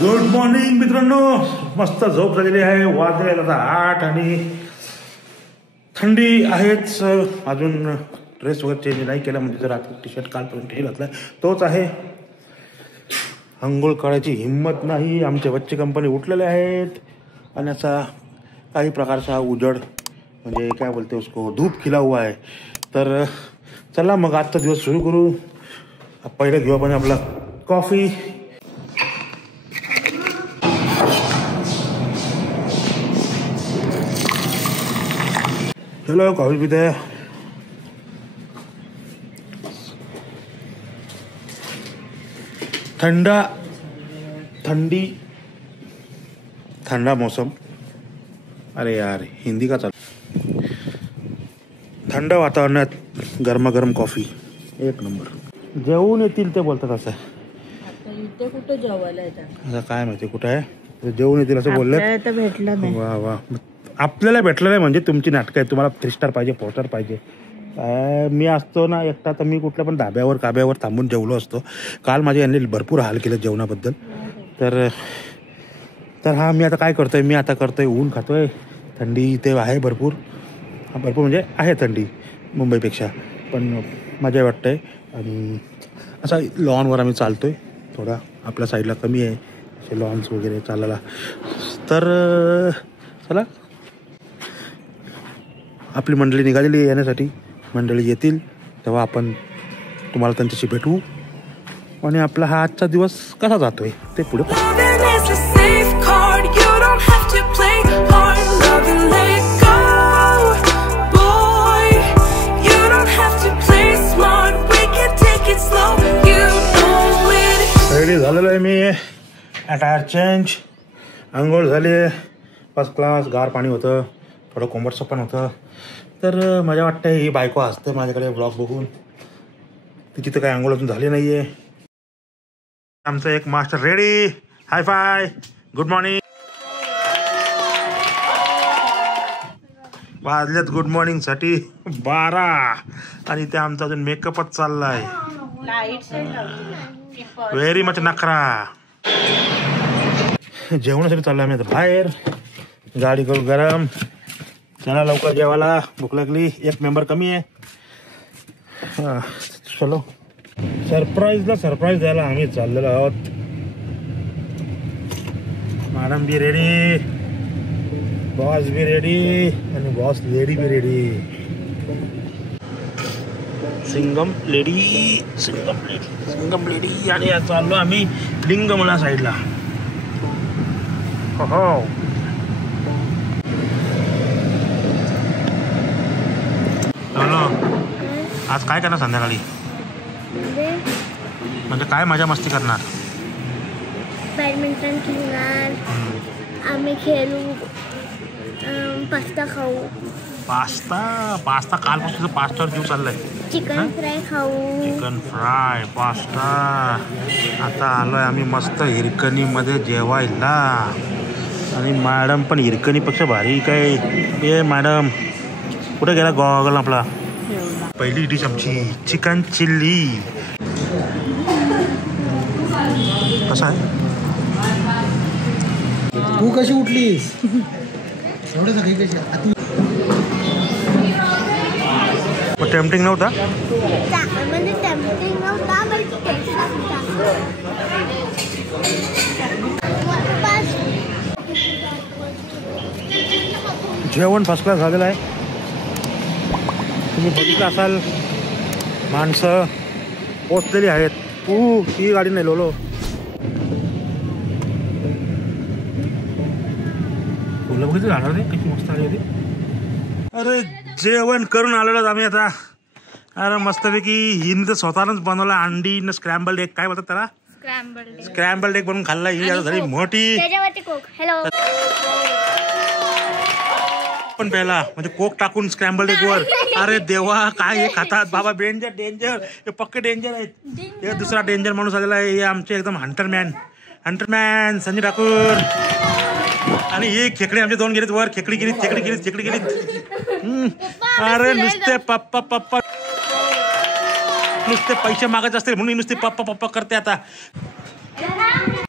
Good morning मित्रांनो, मस्त झोप झालेली आहे. वाजले आता 8 आणि थंडी आहेच. अजून ड्रेस वगैरे चेंज नाही केला, म्हणजे रात्री टी शर्ट कालपर्यंत हे घातला तोच आहे. अंघोळ करायची हिंमत नाही. आमचे बच्चे कंपनी उठलेले आहेत आणि असा काही प्रकारचा उजड म्हणजे काय बोलते उसको धूप खिला हुआ आहे. तर चला मग आजचा दिवस सुरू करू. पहिलं घेऊ आपण आपला कॉफी. चलो कॉफी पीते हैं. ठंडा मौसम. अरे यार हिंदी का चालू. थंड वातावरणात गरमागरम कॉफी एक नंबर. जेवून येतील ते बोलतात असं. इथे कुठं जेवायला येतात आता काय माहिती कुठं आहे. जेवून येतील असं बोलले. भेटलं नाही. वा वा, आपल्याला भेटलं नाही म्हणजे तुमची नाटकं आहे. तुम्हाला 3 स्टार पाहिजे, 4 स्टार पाहिजे. मी असतो ना एकटा तर मी कुठल्या पण काब्यावर थांबून जेवलो असतो. काल माझे यांनी भरपूर हाल केले जेवणाबद्दल. तर हा मी आता काय करतोय, मी आता करतोय ऊन खातोय. थंडी इथे आहे भरपूर म्हणजे आहे थंडी मुंबईपेक्षा, पण मजा वाटतंय. आणि असा लॉनवर आम्ही चालतोय. थोडा आपल्या साईडला कमी आहे असे लॉन्स वगैरे चालायला. तर चला, आपली मंडळी निघालेली आहे येण्यासाठी. मंडळी येतील तेव्हा आपण तुम्हाला त्यांच्याशी भेटू आणि आपला हा आजचा दिवस कसा जातोय ते पुढे रेडी झालेलो आहे मी. अटायर चेंज, आंघोळ झाली, फर्स्ट क्लास. गार पाणी होतं, थोडं कोंबटचं पण होतं. तर मजा वाटतं. ही बायको हसते माझ्याकडे ब्लॉग बघून. तिची तर काही आंघोळ अजून झाली नाही आहे. आमचं एक मास्टर रेडी. हाय फाय, गुड मॉर्निंग. वाजल्यात गुड मॉर्निंगसाठी 12 आणि ते आमचा अजून मेकअपच चालला आहे. व्हेरी मच नखरा. जेवणासाठी चाललो आम्ही आता बाहेर. गाडी करू गरम. चला लवकर जेवायला, भूक लागली. एक मेंबर कमी आहे. चलो सरप्राईज द्यायला आम्ही चाललेलो आहोत. Madam be ready, boss be ready आणि boss lady be ready. Singham lady आणि चाललो आम्ही लिंगमला साईडला. हो आज काय करणार संध्याकाळी, म्हणजे काय मजा मस्ती करणार. बॅडमिंटन खेळणार, आम्ही खेळू, पास्ता खाऊ. पास्ता कालपासून पास्तावर जीव चाललाय. चिकन फ्राय खाऊ. Chicken fry, pasta. आता आलोय आम्ही मस्त हिरकणीमध्ये जेवायला. आणि मॅडम पण हिरकणीपेक्षा भारी काय. ए मॅडम कुठे गेला गॉगल आपला. पहिली डिश आमची चिकन चिल्ली. कसं आहे. तू कशी उठलीस एवढं सगळी कशी. टेम्पटिंग नव्हता म्हणजे टेम्पटिंग नव्हता. जेवण फर्स्ट क्लास झालेलं आहे. तुम्ही बघितलं असाल माणसं पोचलेली आहेत. ही गाडी नाही लोलो. फुलं बघितली राहणार नाही कशी मस्त आली होती. अरे जेवण करून आलेलो आम्ही आता. अरे मस्तपैकी हिने तर स्वतःच बनवला. अंडी न स्क्रॅम्बल्ड एग काय बोलतात त्याला, स्क्रॅम्बल्ड एग बनवून खाल्ला. ही झाली मोठी. पण प्यायला म्हणजे कोक टाकून स्क्रॅम्बल्ड एग वर. अरे देवा काय हे खातात बाबा. डेंजर हे पक्के डेंजर आहेत. हे दुसरा डेंजर माणूस आलेला आहे. हे आमचे एकदम हंटरमॅन संजय ठाकूर. आणि हे खेकडे आमचे 2 गेलेत वर. खेकडी गेलीत. अरे नुसते पप्पा नुसते पैसे मागत असतील म्हणून नुसते पप्पा करते आता.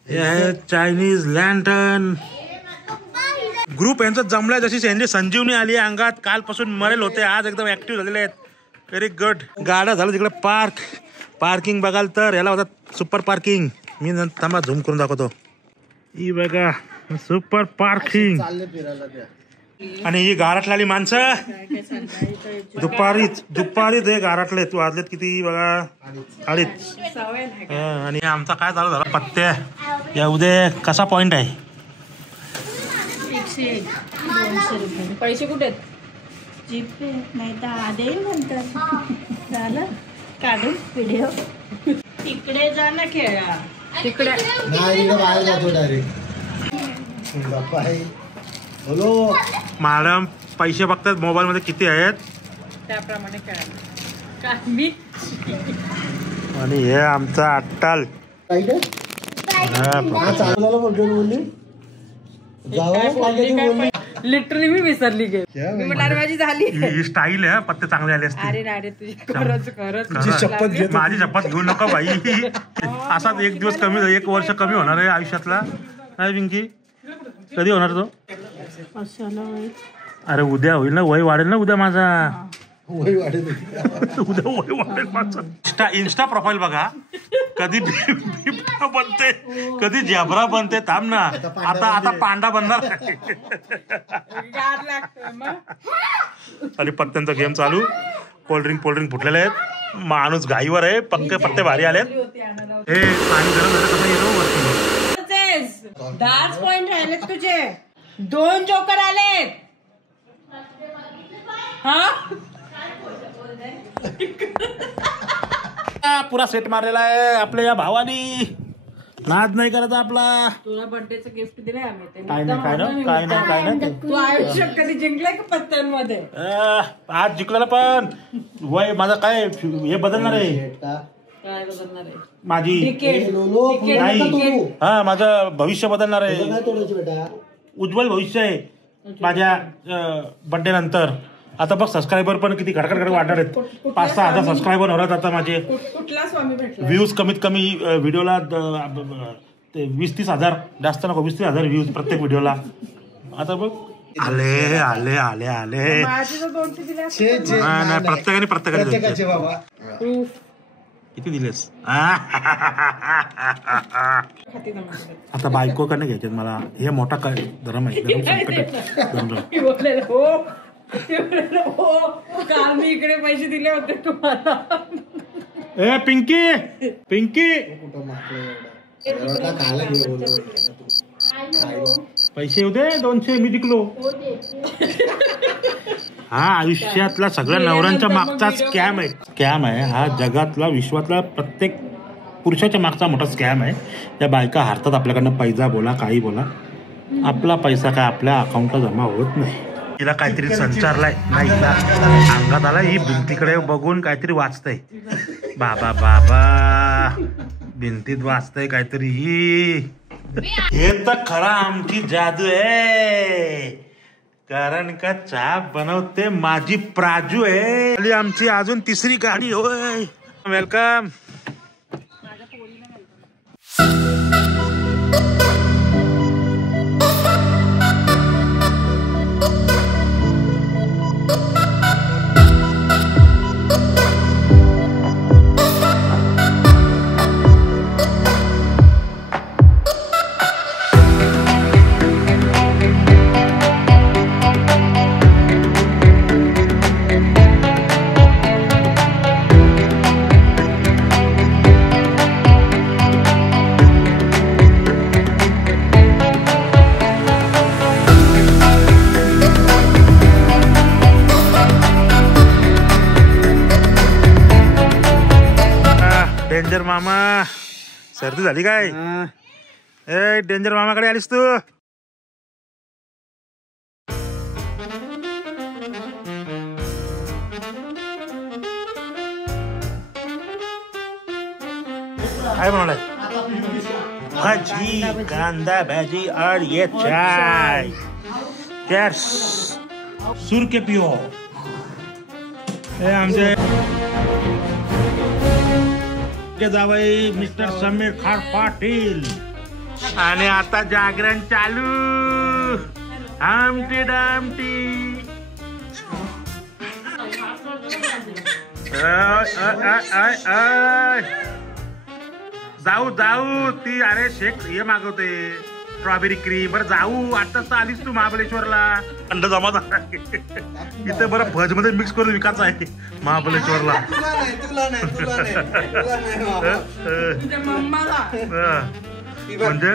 हे आहे चायनीज लँटर्न. ग्रुप यांचा जमलाय. जशी यांची संजीवनी आली आहे अंगात. कालपासून मरेल होते, आज एकदम ऍक्टिव्ह झालेले आहेत. Very good. गाड्या झालं तिकडे पार्किंग बघाल तर याला होतात सुपर पार्किंग. मी थांबा झूम करून दाखवतो. ही बघा सुपर पार्किंग. आणि ही गाराटलाली माणसं दुपारीच हे गाराटले वाजलेत किती बघा 2:30. आणि आमचा काय चालू झाला पत्त्या. या उद्या कसा पॉइंट आहे. 200 रुपये. पैसे कुठे आहेत. जीपे नाही तर देईल नंतर. झालं काढून व्हिडिओ. तिकडे जा ना खेळा. तिकडे नाही बाहेर जातो डायरेक्ट. बाप्पा आहे. हॅलो मॅडम पैसे बघतात मोबाईल मध्ये किती आहेत त्याप्रमाणे खेळा. मी आणि हे आमचा अट्टाल. चालू बोलली लिटरली मी विसरली गे. माझी झाली. ही स्टाईल आहे. पत्ते चांगले आले असते. अरे नाही तुझी खरंच शपथ घेत. माझी शपथ घेऊ नका बाई. असाच एक दिवस कमी 1 वर्ष कमी होणार आहे आयुष्यातला. नाही पिंकी कधी होणार तो. अरे उद्या होईल ना. वय वाढेल ना उद्या माझा. वय वाढेल उद्या वय वाढेल माझा. इंस्टा प्रोफाईल बघा. कधी बिबटा बनते कधी झेब्रा बनते. थांब ना. आता पांडा बनणार. आणि पत्त्यांचा गेम चालू. कोल्ड्रिंक फुटलेले आहेत. माणूस घाईवर आहे. पत्ते भारी आलेत. हे पाणी गरम झालं कसं येतो वरती. 10 पॉइंट राहिलेत तुझे. 2 जोकर आलेत. पुरा सेट मारलेला आहे आपल्या या भावानी. नाद नाही करायचा आपला. तुला बर्थडेचं गिफ्ट दिलंय आम्ही. काय नाही. तू आयुष्यात कधी जिंकलाय का पत्त्यांमध्ये. आज जिंकलेला पण वय माझा काय हे बदलणार आहे. काय बदलणार आहे. माझी नाही. हा माझं भविष्य बदलणार आहे. उज्ज्वल भविष्य आहे माझ्या बर्थडे नंतर. आता बघ सबस्क्रायबर पण किती घडघड वाढणार आहेत. 5-6 हजार सबस्क्रायबर होणार आता माझे. कुठला स्वामी भेटला. व्ह्यूज कमीत कमी व्हिडिओला 20-30 हजार. जास्त नको 20-30 हजार व्ह्यूज प्रत्येक व्हिडिओला. आता बघ आले आले आले आले. नाही प्रत्येकाने बाबा किती दिलेस. आता बायको का नाही घ्यायचे मला. हे मोठा काय धर्म आहे. काल मी इकडे पैसे दिले होते तुम्हाला. ए पिंकी पैसे होते 200 मी जिंकलो. हा आयुष्यातला सगळ्या नवऱ्यांच्या मागचा स्कॅम आहे. हा जगातला विश्वातला प्रत्येक पुरुषाच्या मागचा मोठा स्कॅम आहे. त्या बायका हारतात आपल्याकडनं. पैसा बोला काही बोला. आपला पैसा काय आपल्या अकाउंटला जमा होत नाही. तिला काहीतरी संचारलाय नाही अंगात आला. ही भिंतीकडे बघून काहीतरी वाचतय. बाबा भिंतीत वाचतय काहीतरी. हे तर खरा आमची जादू आहे. कारण का चहा बनवते माझी प्राजू आहे. आमची अजून 3री गाडी होय. वेलकम. डेंजर मामा सर्दी झाली काय. ए डेंजर मामाकडे आलीस तू. काय बनवलाय. भाजी कांदा भाजी और ये चाय. चेयर्स सुर के पिओ. आमचे जावई मिस्टर समीर खार पाटील. आणि आता जागरण चालू. आमटी डामटी. जाऊ जाऊ ती अरे शेक हे मागवते स्ट्रॉबेरी क्रीम. बरं जाऊ आताच आलीस तू महाबळेश्वरला. अंड जमा झाला इथे बरं भज मध्ये मिक्स करून विकायचं आहे महाबळेश्वरला. म्हणजे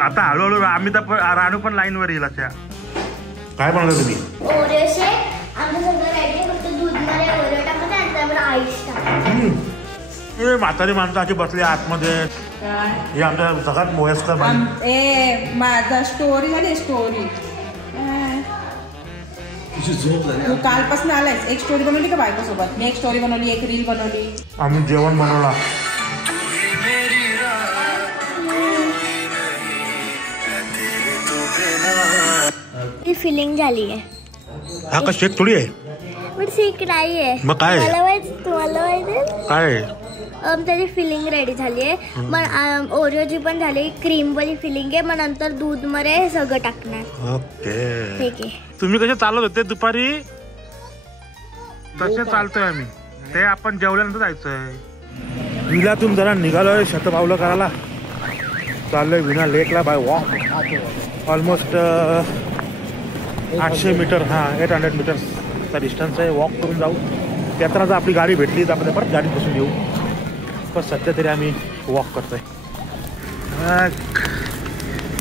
आता हळूहळू आम्ही तर राणू पण लाईन वर येईल. अशा काय बनवलं तुम्ही? म्हातारी माणसं अशी बसली आतमध्ये. हे आमच्या सगळ्यात वयस्कर माझा स्टोरी झाली. स्टोरी तू कालपासून आलायस. एक स्टोरी बनवली का बायकोसोबत? मी एक स्टोरी बनवली, एक रील बनवली. आम्ही जेवण बनवला. फिलिंग झाली आहे. हा का शेक थोडी आहे. शेक नाही आहे. मग काय तुम्हाला माहिती काय? त्याची फिलिंग रेडी झाली आहे. मग ओरिओची पण झाली. क्रीम वाली फिलिंग आहे. मग नंतर दूध मध्ये सगळं टाकणार. ओके ठीक आहे. तुम्ही कसे चालत होते दुपारी तसे चालतोय आम्ही. ते आपण जेवल्यानंतर जायचंय. विलातून जरा निघालोय शतपावलं करायला. चाललोय विना लेकला बाय वॉक. Almost 800 metre. 800 मीटर्सचा डिस्टन्स आहे. वॉक करून जाऊ. त्यात जर आपली गाडी भेटली तर आपण परत गाडीत बसून येऊ. पण सध्या तरी आम्ही वॉक करतोय.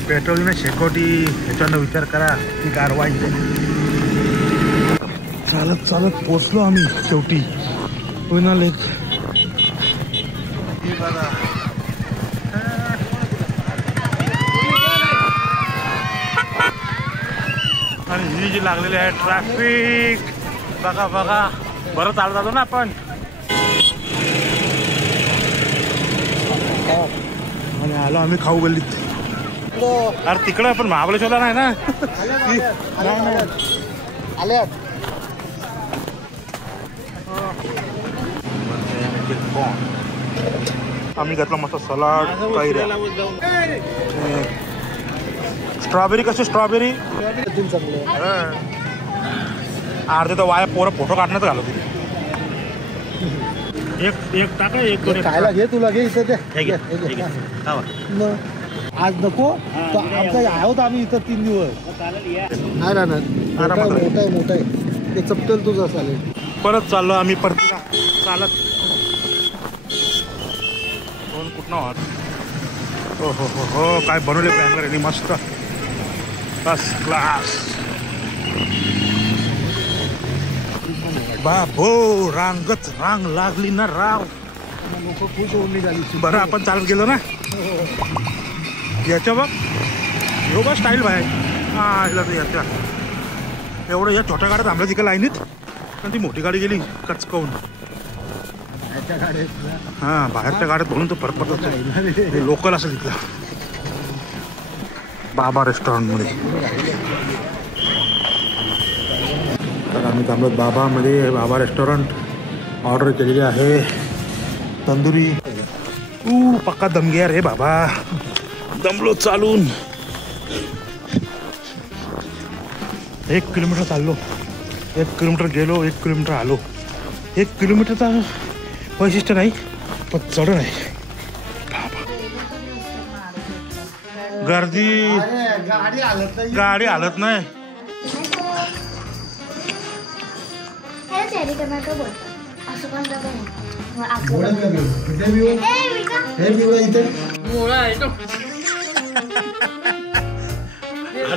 पेट्रोलने शेकोटी ह्याच्यानं विचार करा ती कारवाई. चालत चालत पोचलो आम्ही शेवटी विना लेक. आणि ही जी लागलेली आहे ट्रॅफिक बघा बघा. बरं चालत जातो ना आपण. आणि आलो आम्ही खाऊ गल्लीत. अरे तिकडे आपण महाबळेश्वरला नाही ना. आम्ही घेतला मस्त सलाड. स्ट्रॉबेरी कशी? स्ट्रॉबेरी अर्धे तर वाया पोरं फोटो काढण्यात घालत. एक टाका. एक खायला घे. तुला घे इथं. आज नको. आमचा आहोत आम्ही इथं 3 दिवस. नाही राहणार. मोठा आहे ते चपटेल तुझं. चालेल. परत चाललो आम्ही परतीला चालत. कोण कुठं आहात? हो हो हो हो काय बनवले प्लॅन मस्त. First class. बाबो रांगच रांग लागली ना राव. लोक खुश होऊन निघाली. बरं आपण चालत गेलो ना. याच्या बघ योगा स्टाईल बाय. हा याच्या एवढं या छोट्या गाड्या थांबल्या तिकडे लाईनीत. पण ती मोठी गाडी गेली कचकवून. हा बाहेरच्या गाड्यात म्हणून तो फरक पडतो. लोकल असं तिथला बाबा रेस्टॉरंटमध्ये. तर आम्ही थांबलो बाबामध्ये. बाबा रेस्टॉरंट ऑर्डर केलेली आहे तंदुरी. पक्का दमगे रे बाबा. दमलो चालून. 1 किलोमीटर चाललो. 1 किलोमीटर गेलो. 1 किलोमीटर आलो. 1 किलोमीटरचा वैशिष्ट्य नाही पण चढ नाही. गर्दी गाडी हालत नाही.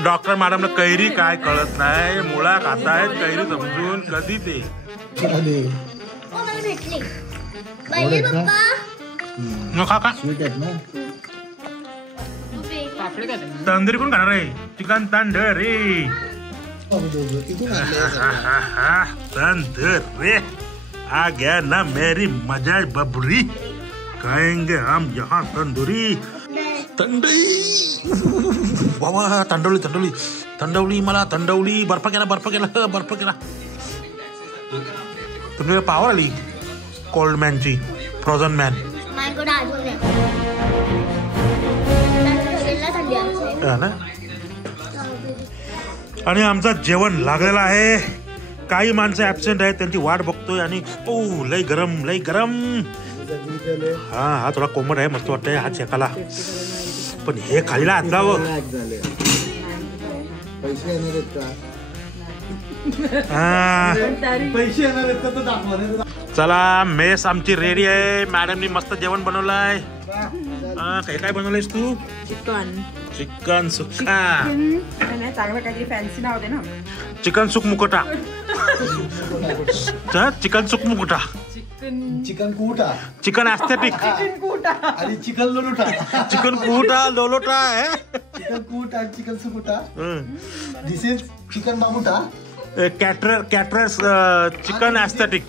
डॉक्टर मॅडमला कैरी काय कळत नाही. मुळा खातायत कैरी समजून कधी ते. तंदुरी कोण खाणार आहे? चिकन तंदुरी. तंदुरी आ गया ना मेरी मजा बबरी. खाएंगे हम यहाँ तंदुरी. बाबा थंडवली थंडवली थंडवली. मला थंडवली. बर्फ केला बर्फ केला बर्फ केला. तुमच्याकडे पावर आली. कोल्ड मॅनची फ्रोझन मॅन माझ्याकडे अजून ना. आणि आमचं जेवण लागलेलं आहे. काही माणसं ऍबसेंट आहेत त्यांची वाट बघतोय. आणि ओ लय गरम लय गरम. हा थोडा कोमट आहे मस्त वाटतंय हा शेकाला. पण हे खालीला हात लाव. पैसे येणार आहेत का? पैसे येणार आहेत का दाखवा. चला मेस आमची रेडी आहे. मॅडमनी मस्त जेवण बनवलंय. काय काय बनवलंयस तू? चिकन सुक्का. चांगलं काहीतरी फॅन्सी नाव दे ना. चिकन सुक मुकोटा. चिकन सुक मुकोटा. चिकन कुटा. Chicken aesthetic. आणि चिकन लोलोटा. चिकन कुटा लोलोटा आहे. चिकन कुटा चिकन सुकुटा. दिस इज चिकन बाबुटा. Caterers chicken aesthetic.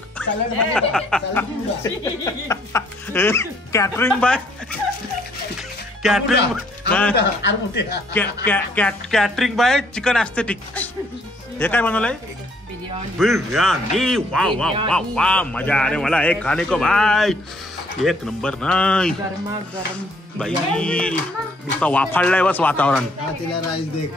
Catering by catering by chicken aesthetic. हे काय बनवलंय? बिर्याणी. वा वा वा वा मजा आने वाला है खाने को भाई. एक नंबर नाही बाई. नुसता वाफाळलाय बस वातावरण. तिला राईस दे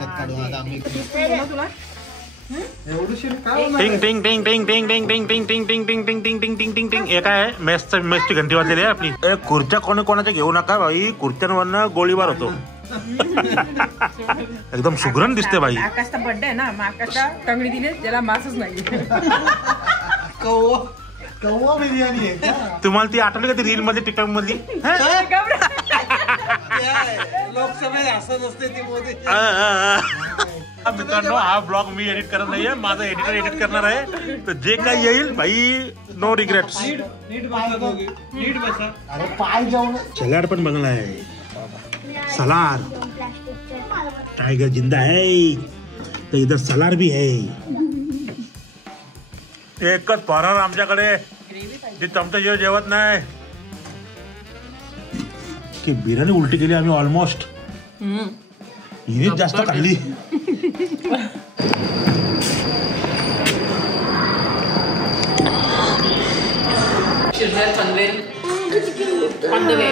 टिंग टिंग टिंग टिंग टिंग टिंग टिंग टिंग टिंग टिंग टिंग टिंग टिंग टिंग टिंग टिंग टिंग. हे काय मेसची घंटी वाजलेली आहे आपली. खुर्च्या कोणाच्या घेऊ नका भाई. खुर्च्यांवरनं गोळीबार होतो. एकदम सुगरण दिसते बाई. आकाशचा बर्थडे आहे ना. मग आकाशला तंगडी दिली ज्याला मासच नाही. कव्वा बिर्याणी आहे. तुम्हाला ती आठवली का ती रील मध्ये टिकटॉक मधली? लोकसभेत असत असते ती मोदी. मित्रांनो हा ब्लॉग मी एडिट करत नाहीये. माझा एडिटर एडिट करणार आहे. तर जे काही येईल भाई नो रिग्रेट्स. अरे पाय जाऊन. सलाड पण बनवला आहे. सलाड. टाइगर जिंदा है तर इधर सलाड भी है. एकच फरार आमच्याकडे जे चमच्याशिवाय जेवत नाही. की बिर्याणी उलटी केली आम्ही ऑलमोस्ट. हिने जास्त खाल्ली. शिजल्यात पनवेल ऑन द वे.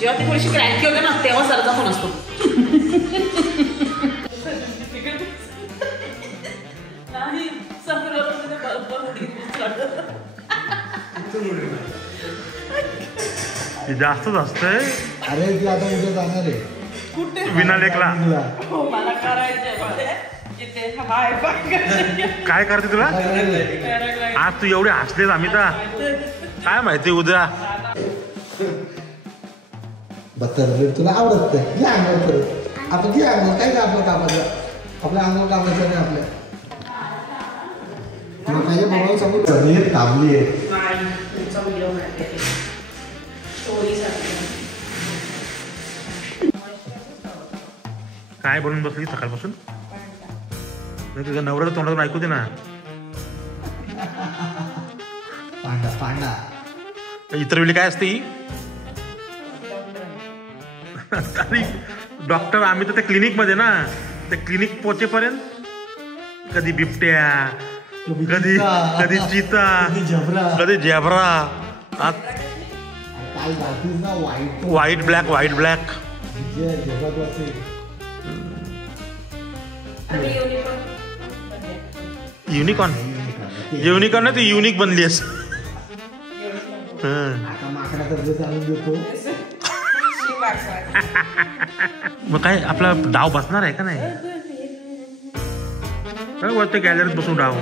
जेव्हा ती थोडीशी क्रॅकी होते ना तेव्हा सरचा फोन असतो. जास्तच असतंय. अरे ती आता उद्या जाणार आहे विनालेकला. मला काय करते तुला? आज तू एवढे हसलेस अमिता. काय माहिती उद्या. बत्तर तुला आवडत नाही. घे अंगावर करत. आपण घे अंगावर. काय का आपलं कामाचं. आपल्या अंगावर कामाचं नाही. आपल्या तुला काही बघायला सांगू. थांबली आहे. काय बनवून बसली सकाळपासून? तुझ्या नवऱ्याला तोंडातून ऐकू दे ना. पांडा पांडा. इतर वेळी काय असते? आणि डॉक्टर आम्ही तर त्या क्लिनिक मध्ये ना. त्या क्लिनिक पोचेपर्यंत कधी बिबट्या कधी कधी चिता कधी zebra. White black white black. Unicorn. Unicorn नाही तू युनिक बनलीस. मग काय आपला डाव बसणार आहे का नाही? वरती गॅलरीत बसून डाव.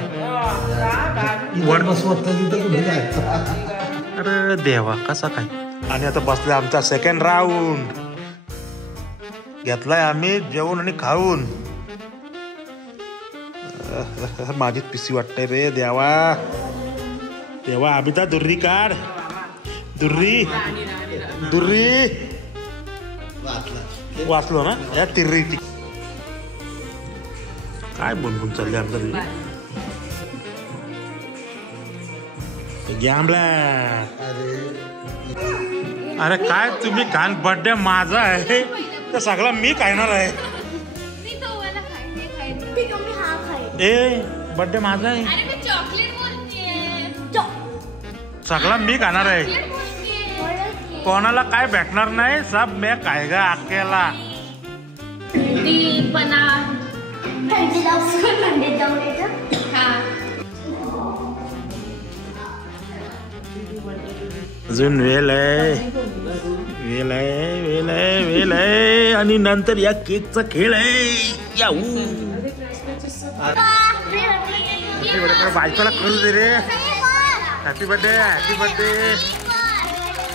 वर बसवत कुठे जायचं. अरे देवा कसा काय. आणि आता बसला आमचा सेकंड राऊंड. घेतलाय आम्ही जेवण आणि खाऊन. माझीच पिसी वाटतंय रे देवा. देवा अमिता दुर्री काढ. दुर्री दुर्री. वाचलो ना या तिर्री. काय बनवून चालले आमचं गॅमला. अरे काय तुम्ही काल बर्थडे माझा आहे तर सगळं मी खाणार आहे. ए बर्थडे माझा आहे. सगळा मी खाणार आहे. कोणाला काय भेटणार नाही. सब मी खायगा अकेला. अजून वेल आहे, वेल आहे, वेल आहे, वेल आहे. आणि नंतर या केकचा खेळ आहे. बायकोला कळू दे रे. Happy birthday, happy birthday,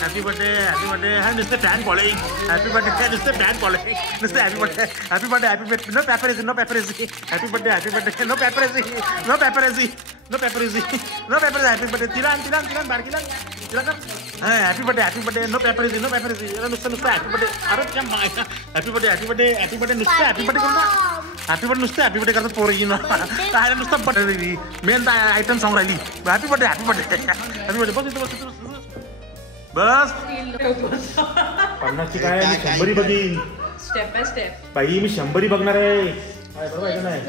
happy birthday, happy birthday. हा नुसतं फॅन फॉलोईंग. हॅपी बर्थडे नुसतं फॅन फॉलोईंग. नुसतं happy birthday, happy birthday, happy birthday. No paparazzi, no paparazzi. Happy birthday, happy birthday. No paparazzi, no paparazzi, no paparazzi, no paparazzi. Happy birthday. तिला तिला बारकीला तिला कर. हा happy birthday, happy birthday. No paparazzi, no paparazzi. नुसतं नुसतं happy birthday. अरे क्या माय. Happy birthday, happy birthday, happy birthday. नुसतं हॅपी बर्थडे करू ना. हॅपी बर्थडे नुसतं हॅपी बर्थडे करतात पोरगी ना. काय नुसतं बर्थडे मेन आयटम सांगून राहिली. Happy birthday, happy birthday, happy birthday. बस इथं बस बस. 50ची काय मी 100 बघीन. Step by step. बाई मी 100 बघणार आहे. बरोबर आहे का नाही.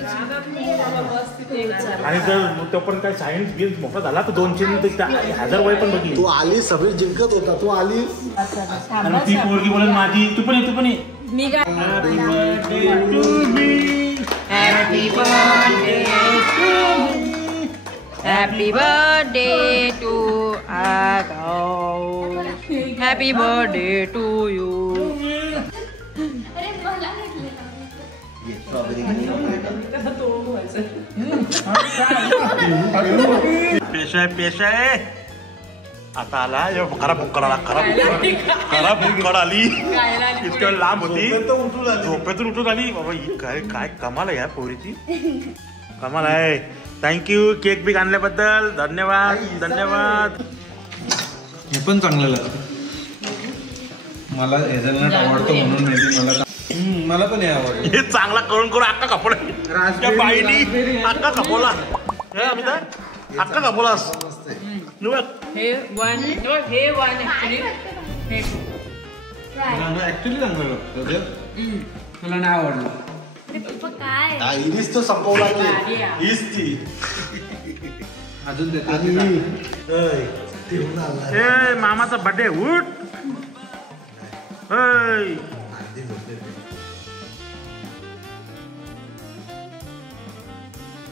आणि जर तो पण काय सायन्स बिन्स मोठा झाला तर 200 वय पण बघी. तू आली सगळी जिंकत होता. तू आली आणि ती पोरगी बोलेल माझी. तू पण ये, तू पण ये. मी काय happy birthday to me. Happy birthday to me. Happy birthday to आगाऊ. Happy birthday to you. पेशा आहे, पेशा आहे. आता आला खराब बुक्कड आला. खराब बुक्कड आली. इतक्या लांब होती. झोपेतून उठून आली. बाबा ही काय काय कमाल आहे या पोरीची. कमाल आहे. थँक्यू केक बिक आणल्याबद्दल. धन्यवाद, धन्यवाद. हे पण चांगलं लागतं. मला हेझलनट आवडतो म्हणून मला पण हे आवडतं. हे चांगला करून करून अक्का कापला. त्या बाईनी अक्का कापवला. अमिता अक्का कापवलास. हे वन ऍक्च्युली ऍक्च्युली चांगलं लागतं. तुला नाही आवडलं. काय आईनीच तो संपवला. हीच ती अजून मामाचा बर्थडे उठ.